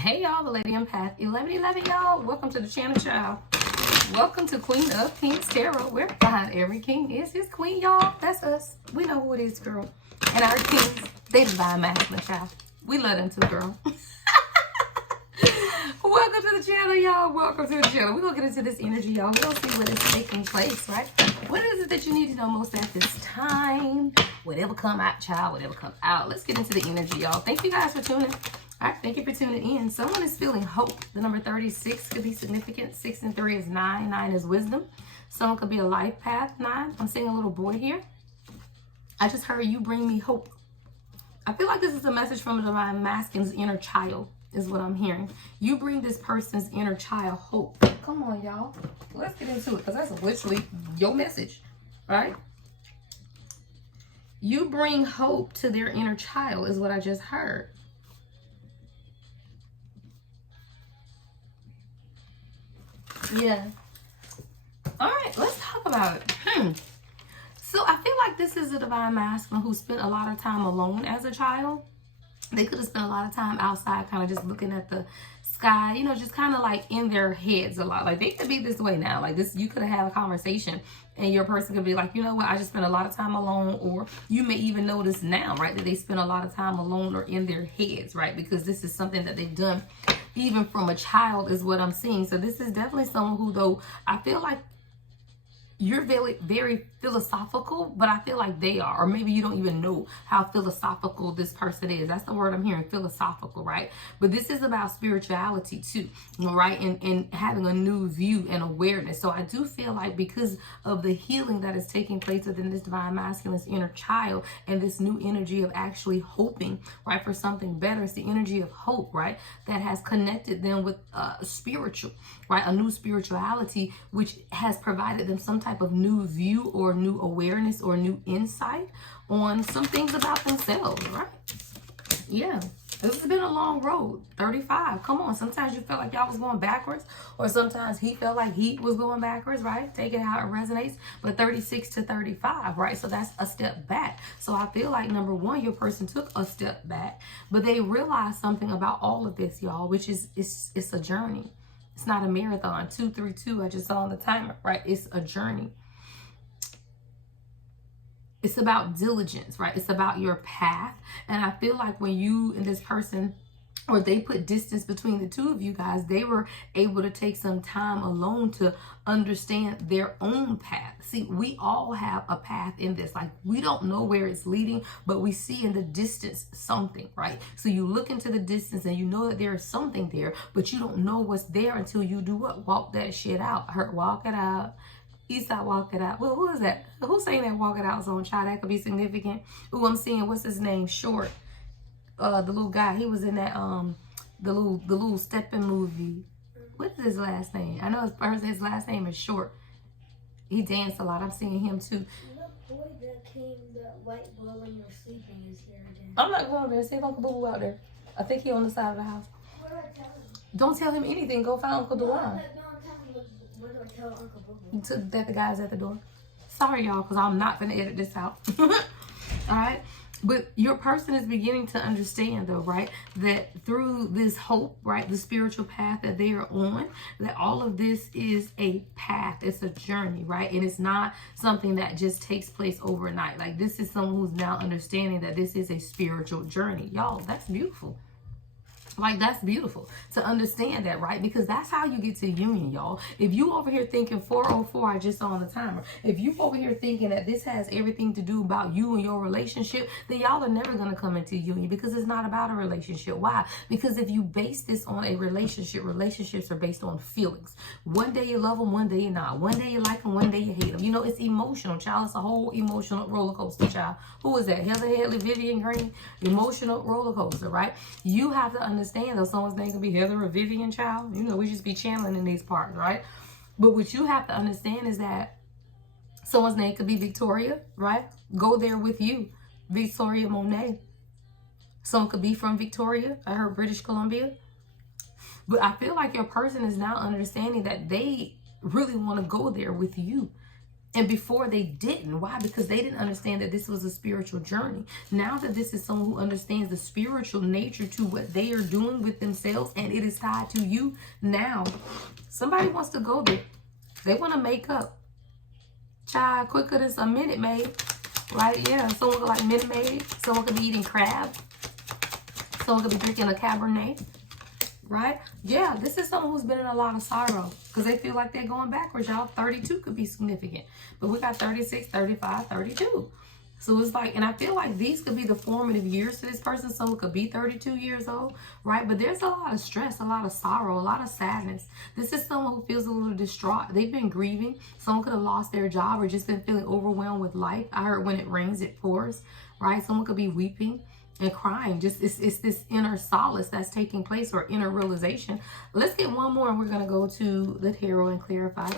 Hey y'all, the Lady Empath 1111, y'all. Welcome to the channel, child. Welcome to Queen of Kings Tarot, where behind every king is his queen, y'all. That's us. We know who it is, girl. And our kings, they divine masculine, child. We love them too, girl. Welcome to the channel, y'all. Welcome to the channel. We're going to get into this energy, y'all. We're going to see what is taking place, right? What is it that you need to know most at this time? Whatever come out, child, whatever come out. Let's get into the energy, y'all. Thank you guys for tuning. All right, thank you for tuning in. Someone is feeling hope. The number 36 could be significant. 6 and 3 is 9. 9 is wisdom. Someone could be a life path. 9. I'm seeing a little boy here. I just heard you bring me hope. I feel like this is a message from the divine masculine's inner child, is what I'm hearing. You bring this person's inner child hope. Come on, y'all. Let's get into it, because that's literally your message, right? You bring hope to their inner child, is what I just heard. Yeah. All right, let's talk about it. So I feel like this is a divine masculine who spent a lot of time alone as a child. They could have spent a lot of time outside, kind of just looking at the sky, you know, just kind of like in their heads a lot. Like they could be this way now. Like this, you could have had a conversation and your person could be like, you know what, I just spent a lot of time alone. Or you may even notice now, right, that they spend a lot of time alone or in their heads, right? Because this is something that they've done even from a child, is what I'm seeing. So this is definitely someone who, though, I feel like you're very, very philosophical, but I feel like they are. Or maybe you don't even know how philosophical this person is. That's the word I'm hearing, philosophical, right? But this is about spirituality too, right? And having a new view and awareness. So I do feel like because of the healing that is taking place within this divine masculine's inner child and this new energy of actually hoping, right, for something better. It's the energy of hope, right, that has connected them with spiritual, right? A new spirituality, which has provided them some type of new view or new awareness or new insight on some things about themselves, right? Yeah, this has been a long road. 35, come on. Sometimes you felt like y'all was going backwards, or sometimes he felt like he was going backwards, right? Take it how it resonates. But 36 to 35, right? So that's a step back. So I feel like, number one, your person took a step back, but they realized something about all of this, y'all, which is it's a journey. It's not a marathon. 232, I just saw on the timer, right? It's a journey. It's about diligence, right? It's about your path. And I feel like when you and this person, or they put distance between the two of you guys, they were able to take some time alone to understand their own path. See, we all have a path in this. Like, we don't know where it's leading, but we see in the distance something, right? So you look into the distance and you know that there is something there, but you don't know what's there until you do what? Walk that shit out. Walk it out. Eastside, walk it out. Well, who is that? Who's saying that walk it out zone, child? That could be significant. Ooh, I'm seeing, what's his name? Short. The little guy. He was in that the little stepping movie. What is his last name? I know his last name is Short. He danced a lot. I'm seeing him too. The boy that came, that white boy when you were sleeping, is here again. I'm not going over there. See if Uncle Boo out there. I think he on the side of the house. What do I tell him? Don't tell him anything. Go find Uncle Dewan. What do I tell Uncle Boo? You took that the guy's at the door. Sorry, y'all, because I'm not going to edit this out. All right? But your person is beginning to understand, though, right, that through this hope, right, the spiritual path that they are on, that all of this is a path. It's a journey, right? And it's not something that just takes place overnight. Like, this is someone who's now understanding that this is a spiritual journey. Y'all, that's beautiful. Like, that's beautiful to understand that, right? Because that's how you get to union, y'all. If you over here thinking 404, I just saw on the timer. If you over here thinking that this has everything to do about you and your relationship, then y'all are never going to come into union, because it's not about a relationship. Why? Because if you base this on a relationship, relationships are based on feelings. One day you love them, one day you're not. One day you like them, one day you hate them. You know, it's emotional, child. It's a whole emotional roller coaster, child. Who is that? Heather Headley, Vivian Green? Emotional roller coaster, right? You have to understand, though, someone's name could be Heather or Vivian, child. You know, we just be channeling in these parts, right? But what you have to understand is that someone's name could be Victoria, right? Go there with you. Victoria Monet. Someone could be from Victoria. I heard British Columbia. But I feel like your person is now understanding that they really want to go there with you. And before they didn't. Why? Because they didn't understand that this was a spiritual journey. Now that this is someone who understands the spiritual nature to what they are doing with themselves, and it is tied to you, now somebody wants to go there. They want to make up. Child, quicker than a Minute Maid. Right? Yeah. Someone could like Minute Maid. Someone could be eating crab. Someone could be drinking a Cabernet. Right? Yeah, this is someone who's been in a lot of sorrow because they feel like they're going backwards, y'all. 32 could be significant. But we got 36, 35, 32. So it's like, and I feel like these could be the formative years for this person. Someone could be 32 years old, right? But there's a lot of stress, a lot of sorrow, a lot of sadness. This is someone who feels a little distraught. They've been grieving. Someone could have lost their job or just been feeling overwhelmed with life. I heard when it rains, it pours, right? Someone could be weeping and crying. Just it's this inner solace that's taking place, or inner realization. Let's get one more and we're going to go to the tarot and clarify.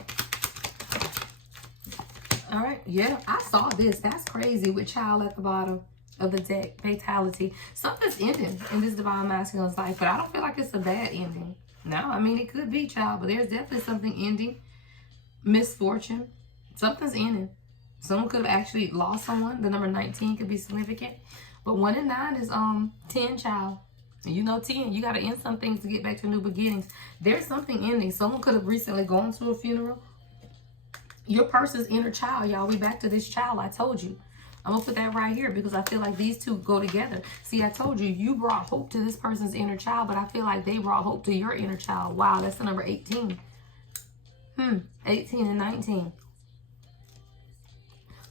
All right. Yeah, I saw this. That's crazy with Child at the bottom of the deck. Fatality. Something's ending in this divine masculine's life, but I don't feel like it's a bad ending. No, I mean, it could be, child, but there's definitely something ending. Misfortune. Something's ending. Someone could have actually lost someone. The number 19 could be significant. But 1 and 9 is 10, child. And you know 10, you got to end some things to get back to new beginnings. There's something ending. Someone could have recently gone to a funeral. Your person's inner child, y'all. We back to this child. I told you. I'm going to put that right here because I feel like these two go together. See, I told you, you brought hope to this person's inner child, but I feel like they brought hope to your inner child. Wow, that's the number 18. 18 and 19.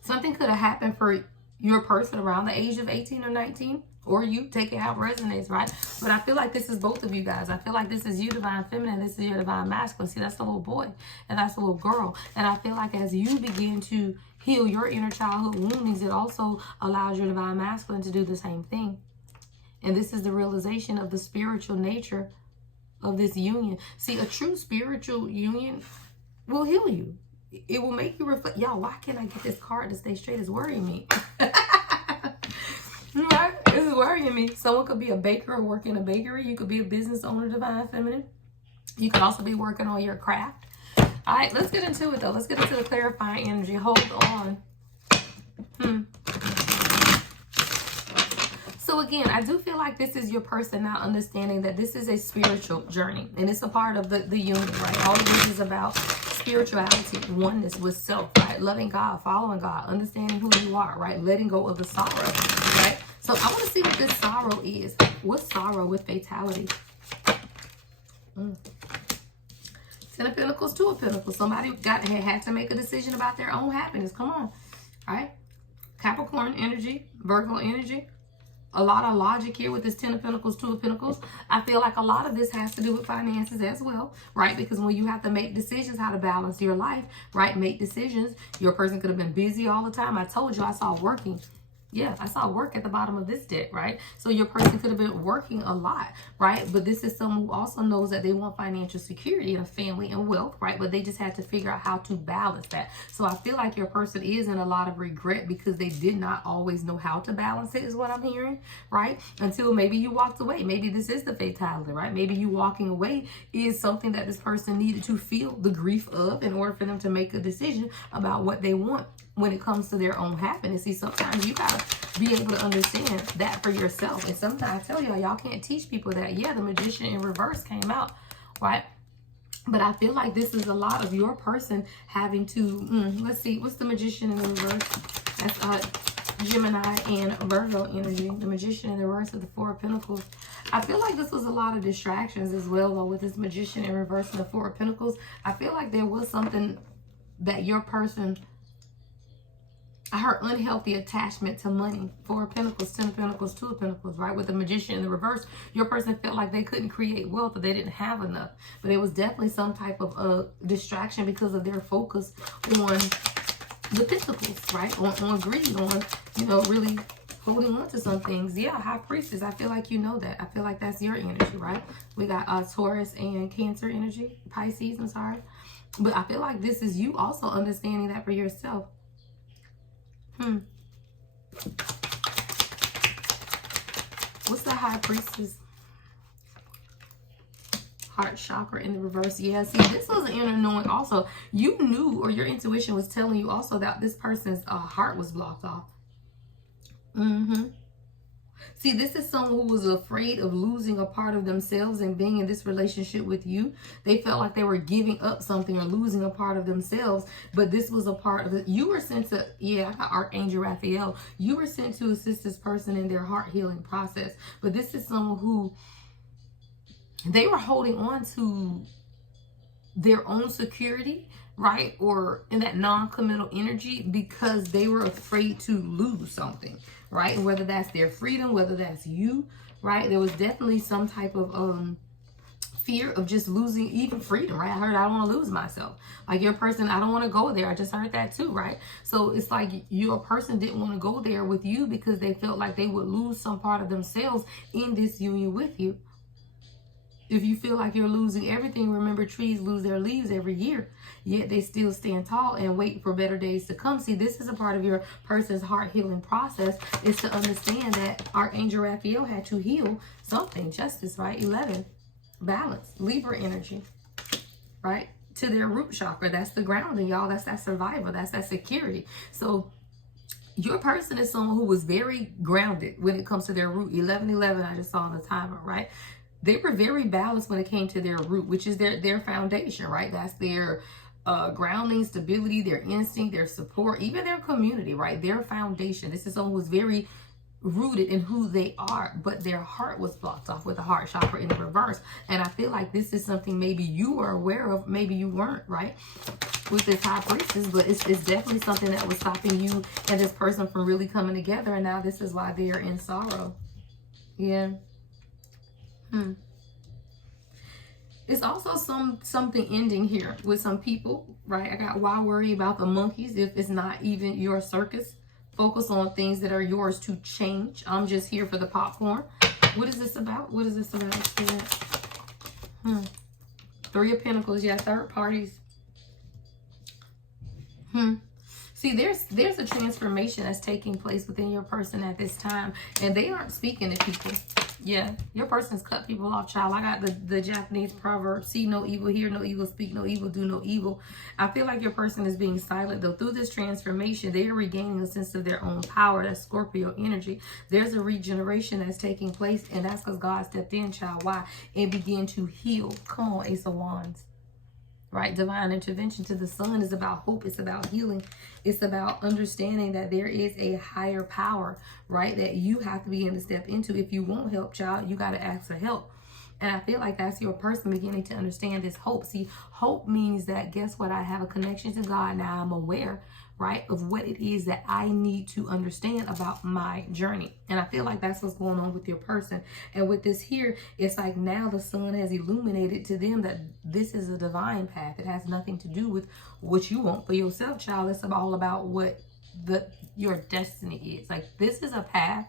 Something could have happened for your person around the age of 18 or 19, or you. Take it how it resonates, right? But I feel like this is both of you guys. I feel like this is you, divine feminine. This is your divine masculine. See, that's a little boy and that's a little girl. And I feel like as you begin to heal your inner childhood woundings, it also allows your divine masculine to do the same thing. And this is the realization of the spiritual nature of this union. See, a true spiritual union will heal you. It will make you reflect. Y'all, why can't I get this card to stay straight? It's worrying me. Right? This is worrying me. Someone could be a baker or work in a bakery. You could be a business owner, divine feminine. You could also be working on your craft. All right, let's get into it, though. Let's get into the clarifying energy. Hold on. So again, I do feel like this is your person now understanding that this is a spiritual journey. And it's a part of the union, right? All of this is about spirituality, oneness with self, right? Loving God, following God, understanding who you are, right? Letting go of the sorrow, right? So I want to see what this sorrow is. What's sorrow with fatality? 10 of Pentacles, 2 of Pentacles. Somebody had to make a decision about their own happiness. Come on, right? Capricorn energy, Virgo energy. A lot of logic here with this 10 of Pentacles, 2 of Pentacles. I feel like a lot of this has to do with finances as well, right? Because when you have to make decisions how to balance your life, right? Make decisions. Your person could have been busy all the time. I told you I saw working. Yeah, I saw work at the bottom of this deck, right? So your person could have been working a lot, right? But this is someone who also knows that they want financial security and a family and wealth, right? But they just had to figure out how to balance that. So I feel like your person is in a lot of regret because they did not always know how to balance it, is what I'm hearing, right? Until maybe you walked away. Maybe this is the fatality, right? Maybe you walking away is something that this person needed to feel the grief of in order for them to make a decision about what they want when it comes to their own happiness. See, sometimes you gotta be able to understand that for yourself. And sometimes I tell y'all can't teach people that. Yeah, the Magician in reverse came out, right? But I feel like this is a lot of your person having to, let's see, what's the Magician in reverse? That's Gemini and Virgo energy. The Magician in reverse of the 4 of Pentacles. I feel like this was a lot of distractions as well, though, with this Magician in reverse and the 4 of Pentacles. I feel like there was something that your person, I heard unhealthy attachment to money. 4 of Pentacles, 10 of Pentacles, 2 of Pentacles, right? With the Magician in the reverse, your person felt like they couldn't create wealth or they didn't have enough. But there was definitely some type of distraction because of their focus on the Pentacles, right? On greed, on, you know, really holding on to some things. Yeah, High Priestess, I feel like you know that. I feel like that's your energy, right? We got Taurus and Cancer energy. Pisces, I'm sorry. But I feel like this is you also understanding that for yourself. What's the High Priestess? Heart chakra in the reverse. Yeah, see, this was an inner knowing also. You knew, or your intuition was telling you also that this person's heart was blocked off. See, this is someone who was afraid of losing a part of themselves and being in this relationship with you. They felt like they were giving up something or losing a part of themselves, but this was a part of it. You were sent to, yeah, I got Archangel Raphael. You were sent to assist this person in their heart healing process. But this is someone who, they were holding on to their own security, right? Or in that non-committal energy because they were afraid to lose something, right? And whether that's their freedom, whether that's you, right? There was definitely some type of fear of just losing even freedom, right? I heard I don't want to lose myself. Like your person, I don't want to go there. I just heard that too, right? So it's like your person didn't want to go there with you because they felt like they would lose some part of themselves in this union with you. If you feel like you're losing everything, remember trees lose their leaves every year, yet they still stand tall and wait for better days to come. See, this is a part of your person's heart healing process, is to understand that Archangel Raphael had to heal something. Justice, right? 11, balance, Libra energy, right? To their root chakra. That's the grounding, y'all. That's that survival. That's that security. So your person is someone who was very grounded when it comes to their root. 1111, I just saw on the timer, right? They were very balanced when it came to their root, which is their foundation, right? That's their grounding, stability, their instinct, their support, even their community, right? Their foundation. This is someone who's very rooted in who they are, but their heart was blocked off with the heart chakra in the reverse. And I feel like this is something maybe you were aware of, maybe you weren't, right? With this high priestess, but it's definitely something that was stopping you and this person from really coming together. And now this is why they are in sorrow. Yeah. It's also something ending here with some people, right? I got, why worry about the monkeys if it's not even your circus? Focus on things that are yours to change. I'm just here for the popcorn. What is this about? What is this about? Three of Pentacles. Yeah, third parties. See, there's a transformation that's taking place within your person at this time, and they aren't speaking to people. Yeah, your person's cut people off, child. I got the Japanese proverb, see no evil, hear no evil, speak no evil, do no evil. I feel like your person is being silent, though. Through this transformation, they are regaining a sense of their own power. That's Scorpio energy. There's a regeneration that's taking place, and that's because God stepped in, child. Why? And began to heal. Come on, Ace of Wands. Right? Divine intervention to the sun is about hope. It's about healing. It's about understanding that there is a higher power, right? That you have to begin to step into. If you want help, child, you got to ask for help. And I feel like that's your person beginning to understand this hope. See, hope means that, guess what? I have a connection to God. Now I'm aware, right, of what it is that I need to understand about my journey. And I feel like that's what's going on with your person. And with this here, it's like now the sun has illuminated to them that this is a divine path. It has nothing to do with what you want for yourself, child. It's all about what your destiny is. Like, this is a path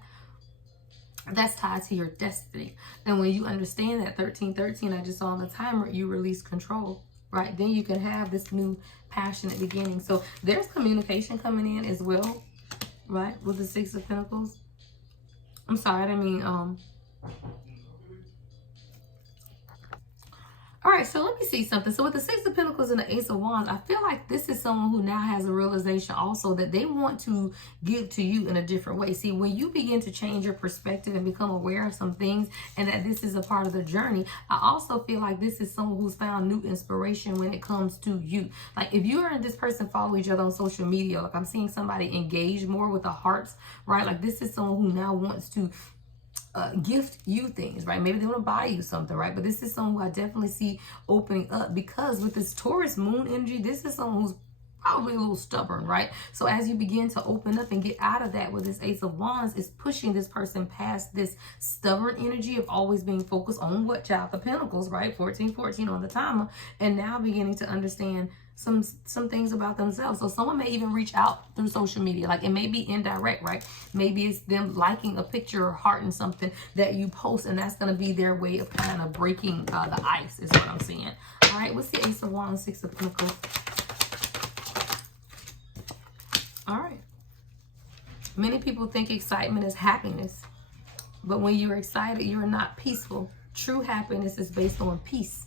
that's tied to your destiny. And when you understand that 1313, I just saw on the timer, you release control, right? Then you can have this new passionate beginning. So there's communication coming in as well, right? With the Six of Pentacles. I'm sorry, I didn't mean, all right, so let me see something. So with the Six of Pentacles and the Ace of Wands, I feel like this is someone who now has a realization also that they want to give to you in a different way. See, when you begin to change your perspective and become aware of some things and that this is a part of the journey, I also feel like this is someone who's found new inspiration when it comes to you. Like, if you and this person follow each other on social media, like I'm seeing somebody engage more with the hearts, right? Like, this is someone who now wants to gift you things, right? Maybe they want to buy you something, right? But this is someone who I definitely see opening up, because with this Taurus moon energy, this is someone who's probably a little stubborn, right? So as you begin to open up and get out of that with this Ace of Wands, is pushing this person past this stubborn energy of always being focused on what, child? The Pentacles, right? 1414 on the timer, and now beginning to understand some things about themselves. So someone may even reach out through social media. Like, it may be indirect, right? Maybe it's them liking a picture or hearting something that you post, and that's going to be their way of kind of breaking the ice, is what I'm saying. All right, what's the Ace of Wands, Six of Pentacles? All right. Many people think excitement is happiness, but when you're excited, you're not peaceful. True happiness is based on peace.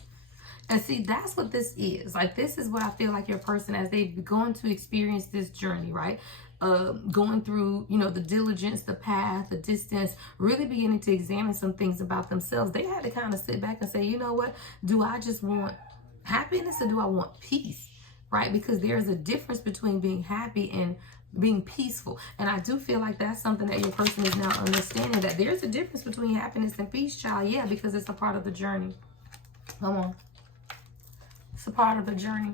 And see, that's what this is. Like, this is what I feel like your person, as they've going to experience this journey, right? Going through, you know, the diligence, the path, the distance, really beginning to examine some things about themselves. They had to kind of sit back and say, you know what? Do I just want happiness or do I want peace? Right? Because there's a difference between being happy and being peaceful. And I do feel like that's something that your person is now understanding, that there's a difference between happiness and peace, child. Yeah, because it's a part of the journey. Come on. It's a part of the journey.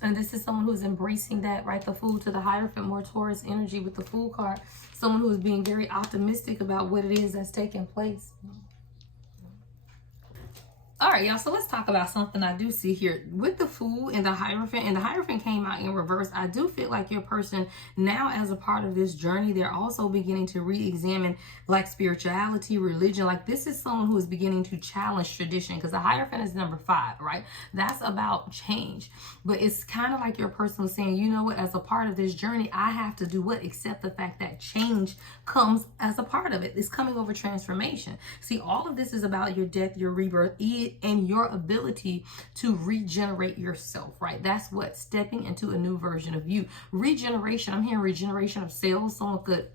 And this is someone who's embracing that, right? The Fool to the Hierophant, more Taurus energy with the Fool card. Someone who is being very optimistic about what it is that's taking place. All right, y'all, so let's talk about something I do see here with the Fool and the Hierophant came out in reverse. I do feel like your person now, as a part of this journey, they're also beginning to re-examine like spirituality, religion. Like, this is someone who is beginning to challenge tradition, because the Hierophant is number 5, right? That's about change. But it's kind of like your person was saying, you know what, as a part of this journey, I have to do what? Accept the fact that change comes as a part of it. It's coming over transformation. See, all of this is about your death, your rebirth, and your ability to regenerate yourself, right? That's what stepping into a new version of you. Regeneration, I'm hearing regeneration of cells. Someone could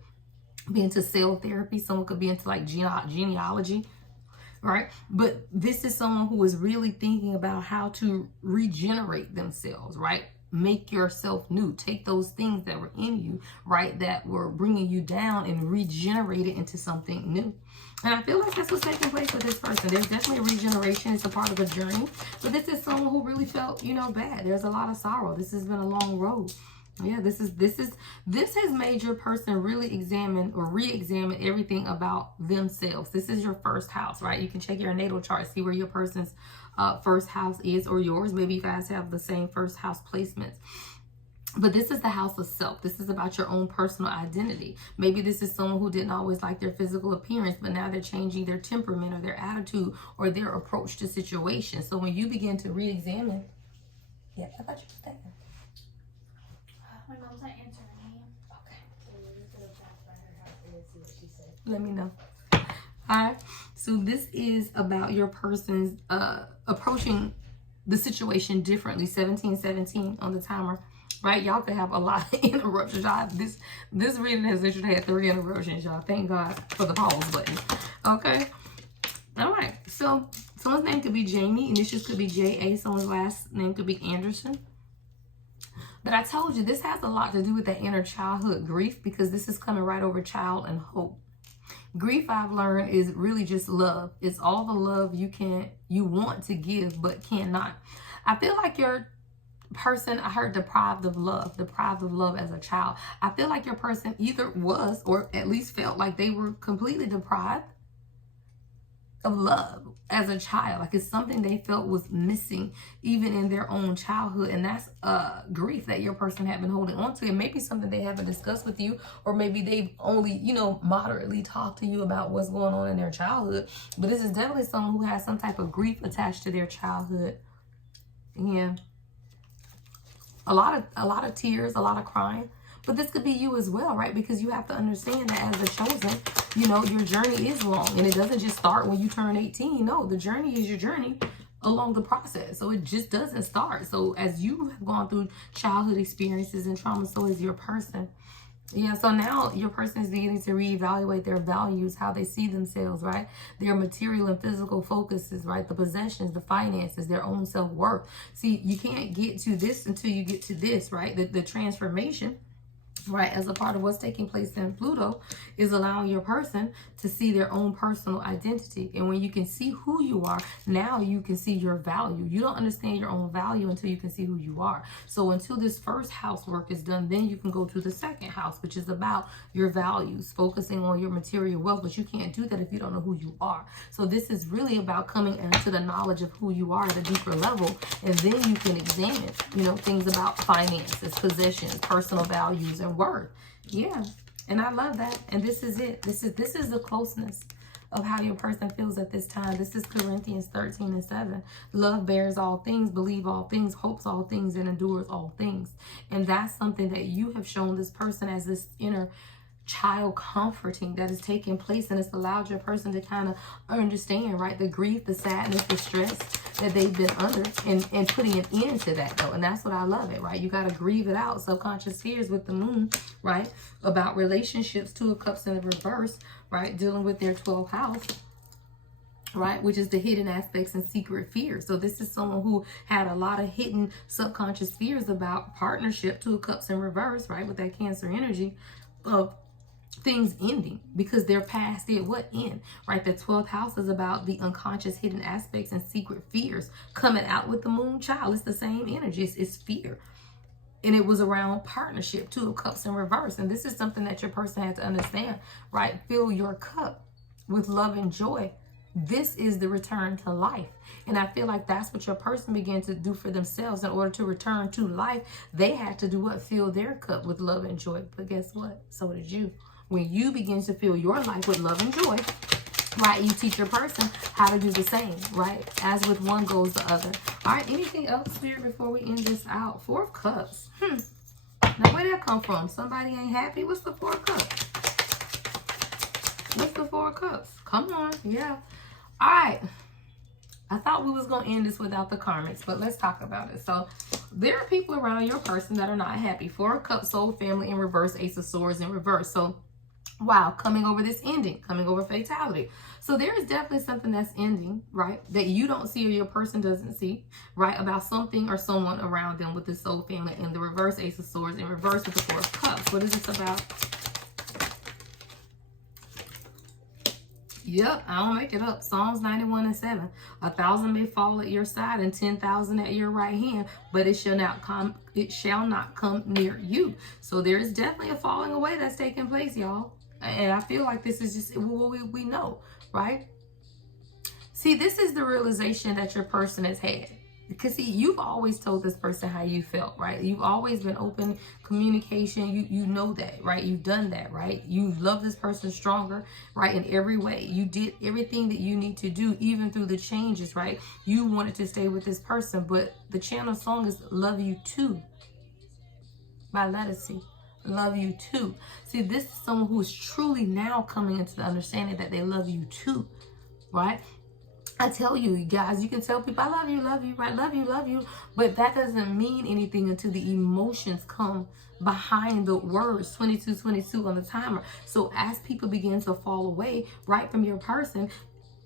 be into cell therapy. Someone could be into like genealogy, right? But this is someone who is really thinking about how to regenerate themselves, right? Make yourself new. Take those things that were in you, right, that were bringing you down, and regenerate it into something new. And I feel like that's what's taking place with this person. There's definitely a regeneration. It's a part of a journey. But this is someone who really felt, you know, bad. There's a lot of sorrow. This has been a long road. Yeah, this has made your person really examine or re-examine everything about themselves. This is your first house, right? You can check your natal chart, see where your person's first house is, or yours. Maybe you guys have the same first house placements. But this is the house of self. This is about your own personal identity. Maybe this is someone who didn't always like their physical appearance, but now they're changing their temperament or their attitude or their approach to situations. So when you begin to re-examine, yeah, I thought you were staying. My mom's not answering me. Okay. So we're just gonna pass by her house and see what she said. Let me know. All right. So this is about your person's approaching the situation differently. 1717 on the timer. Right, y'all could have a lot of interruptions. Y'all, this reading has literally had 3 interruptions, y'all. Thank God for the pause button. Okay. All right. So someone's name could be Jamie. Initials could be J.A. Someone's last name could be Anderson. But I told you, this has a lot to do with that inner childhood grief, because this is coming right over child and hope. Grief, I've learned, is really just love. It's all the love you want to give but cannot. I feel like your person, I heard deprived of love as a child. I feel like your person either was or at least felt like they were completely deprived of love as a child. Like, it's something they felt was missing even in their own childhood, and that's grief that your person had been holding on to. It may be something they haven't discussed with you, or maybe they've only, you know, moderately talked to you about what's going on in their childhood. But this is definitely someone who has some type of grief attached to their childhood. Yeah. A lot of tears, a lot of crying. But this could be you as well, right? Because you have to understand that as the chosen, you know, your journey is long. And it doesn't just start when you turn 18. No, the journey is your journey along the process. So it just doesn't start. So as you have gone through childhood experiences and trauma, so is your person. Yeah, so now your person is beginning to reevaluate their values, how they see themselves, right? Their material and physical focuses, right? The possessions, the finances, their own self-worth. See, you can't get to this until you get to this, right? The transformation, right, as a part of what's taking place in Pluto, is allowing your person to see their own personal identity. And when you can see who you are, now you can see your value. You don't understand your own value until you can see who you are. So until this first house work is done, then you can go to the second house, which is about your values, focusing on your material wealth. But you can't do that if you don't know who you are. So this is really about coming into the knowledge of who you are at a deeper level. And then you can examine, you know, things about finances, possessions, personal values, and worth. Yeah. And I love that. And this is it. This is the closeness of how your person feels at this time. This is Corinthians 13:7. Love bears all things, believe all things, hopes all things, and endures all things. And that's something that you have shown this person as this inner child comforting that is taking place, and it's allowed your person to kind of understand, right, the grief, the sadness, the stress that they've been under, and putting an end to that though. And that's what I love it, right? You got to grieve it out. Subconscious fears with the moon, right, about relationships. Two of Cups in the reverse, right, dealing with their 12th house, right, which is the hidden aspects and secret fears. So this is someone who had a lot of hidden subconscious fears about partnership. Two of Cups in reverse, right, with that Cancer energy of things ending, because they're past it. What end, right? The 12th house is about the unconscious hidden aspects and secret fears coming out with the moon child. It's the same energy. It's fear. And it was around partnership. Two of Cups in reverse. And this is something that your person had to understand, right? Fill your cup with love and joy. This is the return to life. And I feel like that's what your person began to do for themselves. In order to return to life, they had to do what? Fill their cup with love and joy. But guess what? So did you. When you begin to fill your life with love and joy, right, you teach your person how to do the same, right? As with one goes the other. All right, anything else, Spirit, before we end this out? Four of Cups. Now, where did that come from? Somebody ain't happy? What's the Four of Cups? What's the Four of Cups? Come on, yeah. All right. I thought we was going to end this without the karmics, but let's talk about it. So there are people around your person that are not happy. Four of Cups, soul family in reverse, Ace of Swords in reverse. So wow, coming over this ending, coming over fatality. So there is definitely something that's ending, right, that you don't see or your person doesn't see, right, about something or someone around them with the soul family in the reverse, Ace of Swords in reverse with the Four of Cups. What is this about? Yep, I don't make it up. Psalms 91:7. 1,000 may fall at your side and 10,000 at your right hand, but it shall not come. It shall not come near you. So there is definitely a falling away that's taking place, y'all. And I feel like this is just what we know, right? See, this is the realization that your person has had. Because see, you've always told this person how you felt, right? You've always been open communication. You know that, right? You've done that, right? You love this person stronger, right? In every way. You did everything that you need to do, even through the changes, right? You wanted to stay with this person, but the channel song is Love You Too by Lettucey. Love you too. See, this is someone who is truly now coming into the understanding that they love you too, right? I tell you, guys, you can tell people, I love you, right? Love you. But that doesn't mean anything until the emotions come behind the words. 22:22 on the timer. So as people begin to fall away, right, from your person,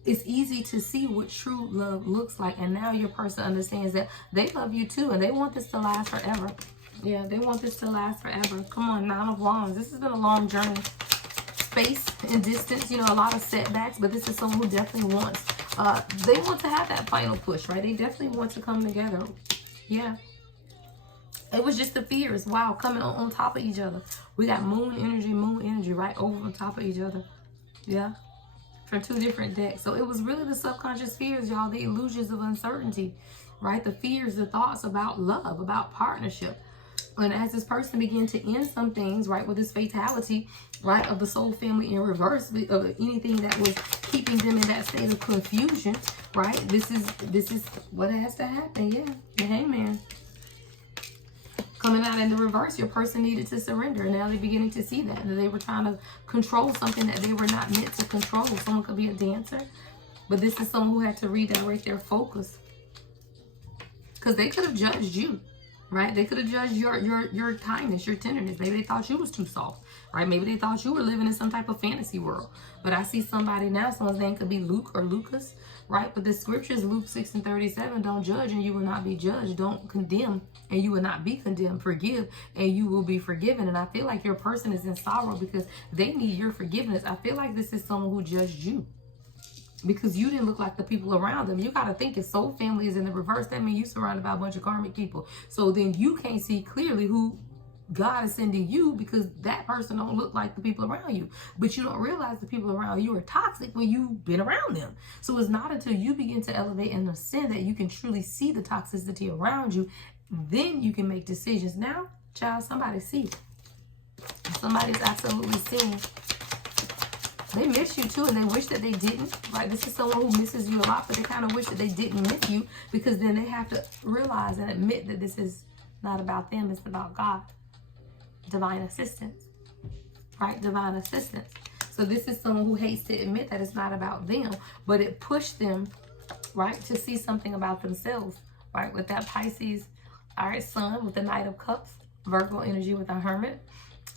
it's easy to see what true love looks like. And now your person understands that they love you too, and they want this to last forever. Yeah, they want this to last forever. Come on, Nine of Wands. This has been a long journey. Space and distance, you know, a lot of setbacks, but this is someone who definitely wants, they want to have that final push, right? They definitely want to come together. Yeah. It was just the fears, wow, coming on top of each other. We got moon energy, right, over on top of each other. Yeah. From two different decks. So it was really the subconscious fears, y'all, the illusions of uncertainty, right? The fears, the thoughts about love, about partnership. And as this person began to end some things, right, with this fatality, right, of the soul family in reverse, of anything that was keeping them in that state of confusion, right, this is what has to happen. Yeah, the Hangman coming out in the reverse. Your person needed to surrender, and now they're beginning to see that they were trying to control something that they were not meant to control. Someone could be a dancer, but this is someone who had to redirect their focus, because they could have judged you. Right? They could have judged your kindness, your tenderness. Maybe they thought you was too soft, right? Maybe they thought you were living in some type of fantasy world. But I see somebody now, someone's name could be Luke or Lucas, right? But the scriptures, Luke 6:37, don't judge and you will not be judged. Don't condemn and you will not be condemned. Forgive and you will be forgiven. And I feel like your person is in sorrow because they need your forgiveness. I feel like this is someone who judged you, because you didn't look like the people around them. You got to think if soul family is in the reverse, that means you're surrounded by a bunch of karmic people. So then you can't see clearly who God is sending you, because that person don't look like the people around you. But you don't realize the people around you are toxic when you've been around them. So it's not until you begin to elevate and ascend that you can truly see the toxicity around you. Then you can make decisions. Now, child, somebody see. Somebody's absolutely seeing. They miss you too, and they wish that they didn't, right? This is someone who misses you a lot, but they kind of wish that they didn't miss you, because then they have to realize and admit that this is not about them, it's about God. Divine assistance. right? Divine assistance. So this is someone who hates to admit that it's not about them, but it pushed them, right, to see something about themselves, right? With that Pisces, all right, Sun with the Knight of Cups, Virgo energy with the Hermit.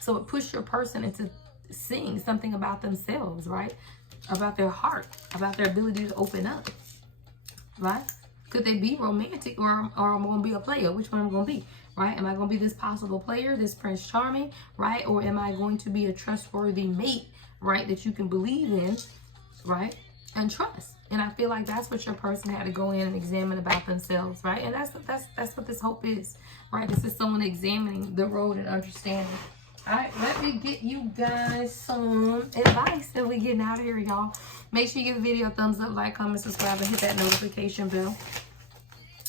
So it pushed your person into seeing something about themselves, right? About their heart, about their ability to open up, right? Could they be romantic, or am I going to be a player? Which one am I going to be, right? Am I going to be this possible player, this Prince Charming, right? Or am I going to be a trustworthy mate, right, that you can believe in, right, and trust? And I feel like that's what your person had to go in and examine about themselves, right? And that's what this hope is, right? This is someone examining the road and understanding. All right, let me get you guys some advice that we getting out of here, y'all. Make sure you give the video a thumbs up, like, comment, subscribe, and hit that notification bell.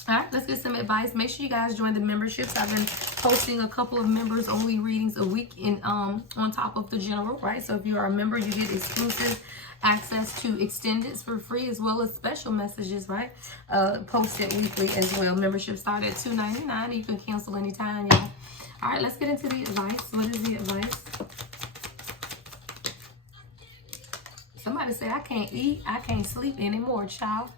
All right, let's get some advice. Make sure you guys join the memberships. I've been posting a couple of members only readings a week in on top of the general, right? So if you are a member, you get exclusive access to extendeds for free, as well as special messages, right? Posted weekly as well. Membership start at $2.99. You can cancel anytime, y'all. All right, let's get into the advice. What is the advice? Somebody said, I can't eat, I can't sleep anymore, child.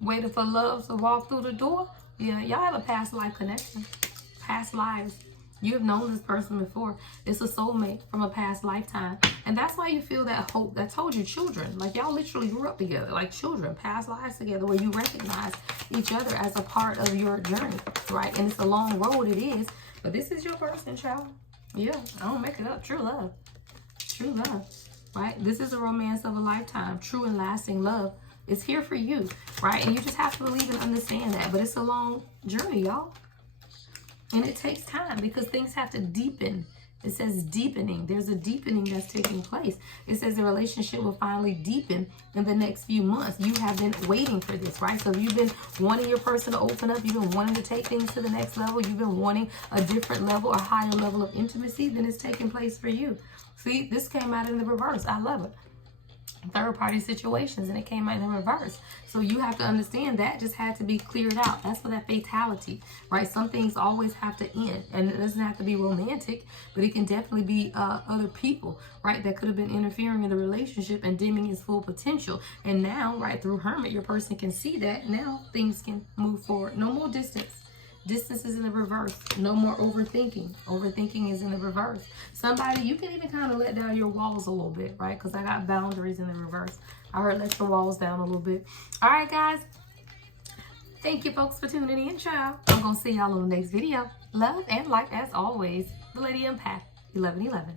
Waiting for love to walk through the door. Yeah, y'all have a past life connection. Past lives. You have known this person before. It's a soulmate from a past lifetime. And that's why you feel that hope. I told you, children. Like, y'all literally grew up together. Like children, past lives together, where you recognize each other as a part of your journey, right? And it's a long road, it is. But this is your person, child. Yeah, I don't make it up. True love. True love, right? This is a romance of a lifetime. True and lasting love. It's here for you, right? And you just have to believe and understand that. But it's a long journey, y'all. And it takes time because things have to deepen. It says deepening. There's a deepening that's taking place. It says the relationship will finally deepen in the next few months. You have been waiting for this, right? So if you've been wanting your person to open up, you've been wanting to take things to the next level, you've been wanting a different level, a higher level of intimacy, then it's taking place for you. See, this came out in the reverse. I love it. Third party situations, and it came out in reverse. So you have to understand that just had to be cleared out. That's for that fatality, right? Some things always have to end, and it doesn't have to be romantic, but it can definitely be other people, right, that could have been interfering in the relationship and dimming its full potential. And now, right, through Hermit, your person can see that now things can move forward. No more distance. Distance is in the reverse. No more overthinking. Overthinking is in the reverse. Somebody, you can even kind of let down your walls a little bit, right? Because I got boundaries in the reverse. I heard let your walls down a little bit. All right, guys. Thank you, folks, for tuning in, child. I'm going to see y'all on the next video. Love and light as always. The Lady Empath, 1111.